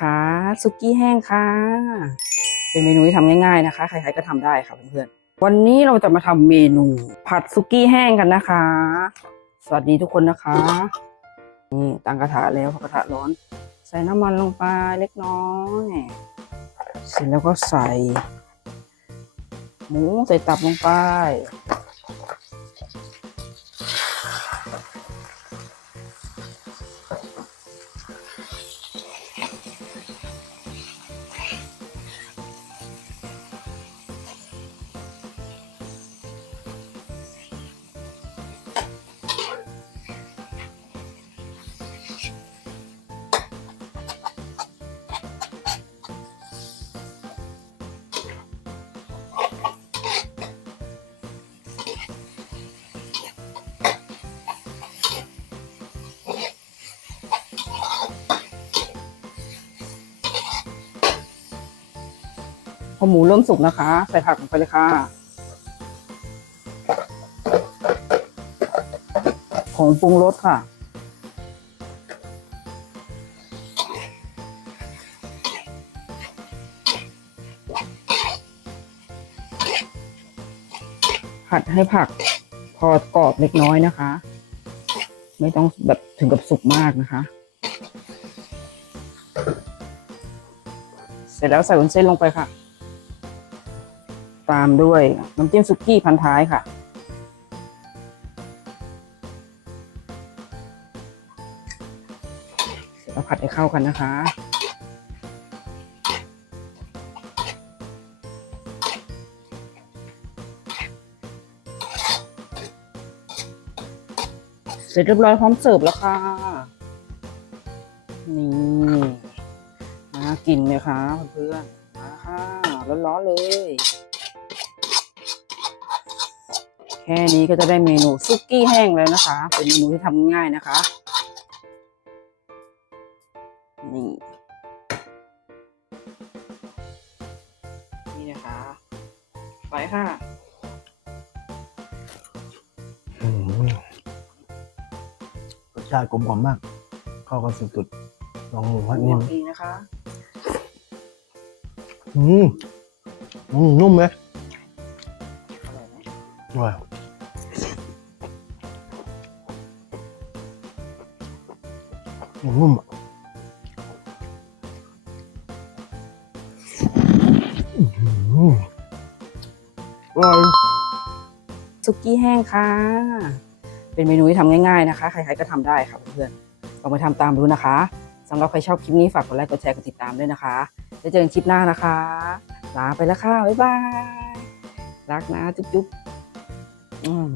ค่ะซุกี้แห้งค่ะ เป็นเมนูที่ทำง่ายๆนะคะ ใครๆก็ทำได้ค่ะเพื่อนๆวันนี้เราจะมาทำเมนู ผัดซุกี้แห้งกันนะคะ สวัสดีทุกคนนะคะนี่ตั้งกระทะแล้วพอกระทะร้อน ใส่น้ำมันลงไปเล็กน้อยเสร็จแล้วก็ใส่ หมูใส่ตับลงไป พอหมูเริ่มสุกนะคะ ใส่ผักลงไปเลยค่ะผงปรุงรสค่ะ ผัดให้ผักพอกรอบเล็กน้อยนะคะ ไม่ต้องแบบถึงกับสุกมากนะคะ เสร็จแล้วใส่วุ้นเส้นลงไปค่ะ ตามด้วยน้ำจิ้มสุกี้พันท้ายค่ะเสร็จแล้วผัดให้เข้ากันนะคะเสร็จเรียบร้อยพร้อมเสิร์ฟแล้วค่ะ นี่น่ากินไหมคะเพื่อนๆมาค่ะร้อนๆเลย แค่นี้ก็จะได้เมนูซุกี้แห้งแล้วนะคะ เป็นเมนูที่ทำง่ายนะคะนี่นี่นะคะ ไปค่ะอืมรสชาติกลมกล่อมมาก เข้ากันสุดๆลองหมูพัดหมนิ่วมกดีนะคะอืมอืม นุ่มไหมอร่อย นุ่มอะอื้อร่อยซุกี้แห้งค่ะ เป็นเมนูที่ทำง่ายๆนะคะ ใครๆก็ทำได้ค่ะเพื่อนๆลองไปทำตามดูนะคะสำหรับใครชอบคลิปนี้ฝากกดไลค์ กดแชร์ กดติดตามด้วยนะคะ แล้วเจอกันคลิปหน้านะคะ ลาไปแล้วค่ะ บ๊ายบาย รักนะ จุ๊บๆอืม